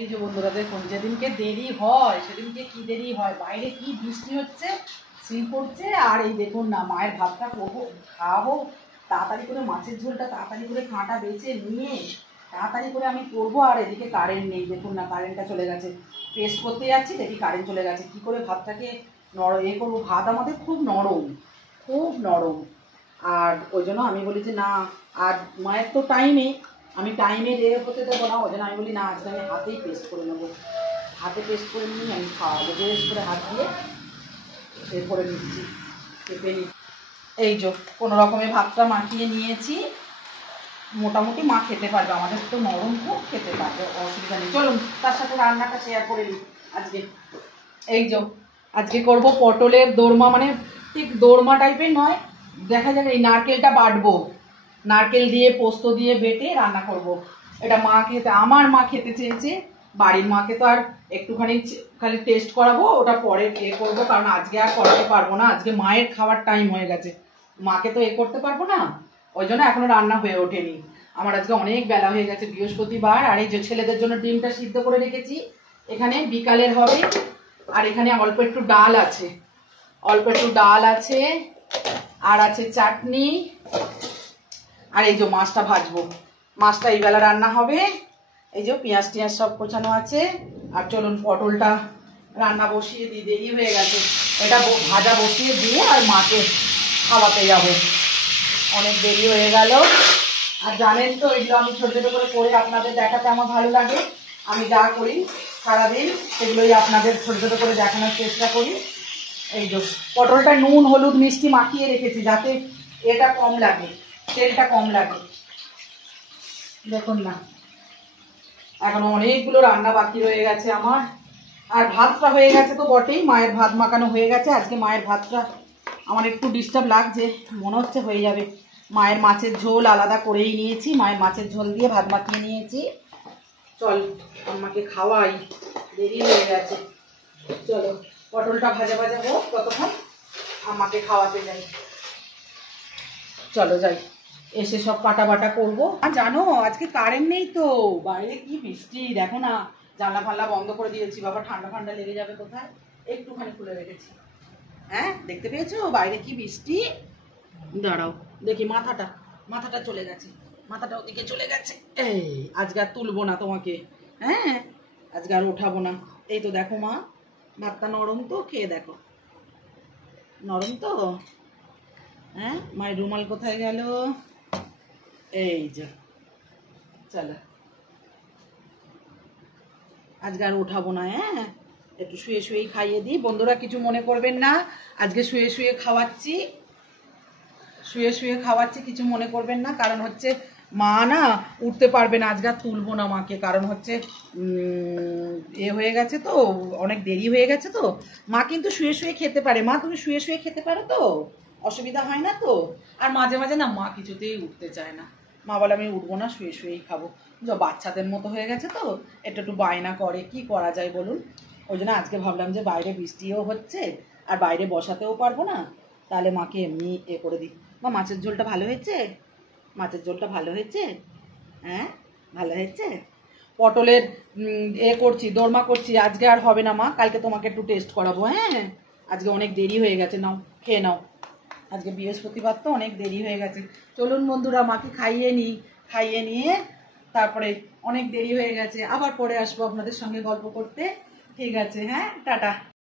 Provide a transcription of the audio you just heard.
এই যে বন্ধুরা দেখুন, যেদিনকে দেরি হয় সেদিনকে কি দেরি হয়, বাইরে কি বৃষ্টি হচ্ছে, শীত পড়ছে। আর এই দেখুন না, মায়ের ভাতটা করবো, খাওয়াবো, তাড়াতাড়ি করে মাছের ঝোলটা তাড়াতাড়ি করে কাঁটা বেছে নিয়ে তাড়াতাড়ি করে আমি করবো। আর এদিকে কারেন্ট নেই, দেখুন না কারেন্টটা চলে গেছে। পেস্ট করতে যাচ্ছি, দেখি কারেন্ট চলে গেছে। কি করে ভাতটাকে করবো, ভাত আমাদের খুব নরম, খুব নরম। আর ওই জন্য আমি বলি যে না, আর মায়ের তো টাইমে, আমি টাইমে হতে দেবো না। ওই জন্য আমি বলি না, আজকে আমি হাতেই পেস্ট করে নেবো, হাতে পেস্ট করে নিয়ে আমি খাওয়াবো। বেশ করে হাত দিয়ে করে নিচ্ছি, পেঁপে নিচ্ছি। এই যে কোনো রকমে ভাতটা মাখিয়ে নিয়েছি, মোটামুটি মা খেতে পারবে, আমাদের তো নরম খুব, খেতে পারবে, অসুবিধা নেই। চলুন তার সাথে রান্নাটা শেয়ার করে নিই আজকে। এই যে আজকে করব পটলের দোরমা, মানে ঠিক দোরমা টাইপের নয়, দেখা যাক এই নারকেলটা বাটবো, নারকেল দিয়ে পোস্ত দিয়ে বেটে রান্না করব। এটা মা খেতে, আমার মা খেতে চেয়েছে, বাড়ির মাকে তো আর একটুখানি খালি টেস্ট করাবো, ওটা পরে করবো, কারণ আজকে আর করাতে পারবো না, আজকে মায়ের খাওয়ার টাইম হয়ে গেছে, মাকে তো করতে পারবো না। ওই জন্য এখনো রান্না হয়ে ওঠেনি আমার, আজকে অনেক বেলা হয়ে গেছে, বৃহস্পতিবার। আর এই যে ছেলেদের জন্য ডিমটা সিদ্ধ করে রেখেছি, এখানে বিকালের হবে। আর এখানে অল্প একটু ডাল আছে, অল্প একটু ডাল আছে, আর আছে চাটনি। আর এই যে মাছটা ভাজবো, মাছটা এই বেলা রান্না হবে। এই যে পেঁয়াজ টিয়াজ সব কোচানো আছে। আর চলুন পটলটা রান্না বসিয়ে দিই, দেরি হয়ে গেছে, এটা ভাজা বসিয়ে দিয়ে আর মাকে খাওয়াতে যাবো, অনেক দেরি হয়ে গেল। আর জানেন তো, এগুলো আমি ছোটো ছোটো করে করে আপনাদের দেখাতে আমার ভালো লাগে, আমি যা করি সারাদিন সেগুলোই আপনাদের ছোটো ছোটো করে দেখানোর চেষ্টা করি। এই যে পটলটা নুন হলুদ মিষ্টি মাখিয়ে রেখেছি, যাতে এটা কম লাগে, তেলটা কম লাগে। দেখুন না, এখনো অনেকগুলো রান্না বাকি রয়ে গেছে আমার। আর ভাতটা হয়ে গেছে তো বটেই, মায়ের ভাত মাখানো হয়ে গেছে। আজকে মায়ের ভাতটা আমার একটু ডিস্টার্ব লাগছে, মনে হচ্ছে হয়ে যাবে। মায়ের মাছের ঝোল আলাদা করেই নিয়েছি, মায়ের মাছের ঝোল দিয়ে ভাত মাখিয়ে নিয়েছি। চল আমাকে খাওয়াই, দেরি হয়ে গেছে। চলো পটলটা ভাজা ভাজা হোক, ততক্ষণ আমাকে খাওয়াতে যাই। চলো যাই, এসে সব কাটা বাটা করবো। আর জানো আজকে কারেন্ট নেই তো, বাইরে কি বৃষ্টি দেখো না, জানলা ফাল্লা বন্ধ করে দিয়েছি, বাবা ঠান্ডা ঠান্ডা লেগে যাবে কোথায়, একটুখানি খুলে রেখেছি। হ্যাঁ দেখতে পেয়েছো বাইরে কি বৃষ্টি? দাঁড়াও দেখি, মাথাটা চলে গেছে, মাথাটা ওদিকে চলে গেছে। এই আজকে আর তুলবো না তোমাকে, হ্যাঁ আজকে আর ওঠাবো না। এই তো দেখো মা, ভাতটা নরম তো, খেয়ে দেখো, নরম তো। হ্যাঁ মায়ের রুমাল কোথায় গেল? এই যে চলো, আজকে আর ওঠাবো না, হ্যাঁ একটু শুয়ে শুয়েই খাইয়ে দিই। বন্ধুরা কিছু মনে করবেন না, আজকে শুয়ে শুয়ে খাওয়াচ্ছি, শুয়ে শুয়ে খাওয়াচ্ছি, কিছু মনে করবেন না। কারণ হচ্ছে মা না উঠতে পারবে না, আজকে আর তুলবো না মাকে, কারণ হচ্ছে হয়ে গেছে তো, অনেক দেরি হয়ে গেছে তো। মা কিন্তু শুয়ে শুয়ে খেতে পারে, মা তুমি শুয়ে শুয়ে খেতে পারো তো, অসুবিধা হয় না তো। আর মাঝে মাঝে না মা কিছুতেই উঠতে চায় না, মা বলে আমি উঠবো না, শুয়ে শুয়েই খাবো। বাচ্চাদের মতো হয়ে গেছে তো, একটু একটু বায়না করে, কি করা যায় বলুন। ওই জন্য আজকে ভাবলাম যে বাইরে বৃষ্টিও হচ্ছে, আর বাইরে বসাতেও পারবো না, তাহলে মাকে এমনি করে দিই। বা মাছের ঝোলটা ভালো হয়েছে, মাছের ঝোলটা ভালো হয়েছে, হ্যাঁ ভালো হয়েছে। পটলের করছি, দোরমা করছি, আজকে আর হবে না মা, কালকে তোমাকে একটু টেস্ট করাবো। হ্যাঁ আজকে অনেক দেরি হয়ে গেছে, নাও খেয়ে নাও, আজকে বৃহস্পতিবার তো অনেক দেরি হয়ে গেছে। চলুন বন্ধুরা মাকে খাইয়ে নিই, খাইয়ে নিয়ে তারপরে, অনেক দেরি হয়ে গেছে, আবার পরে আসবো আপনাদের সঙ্গে গল্প করতে। ঠিক আছে, হ্যাঁ টাটা।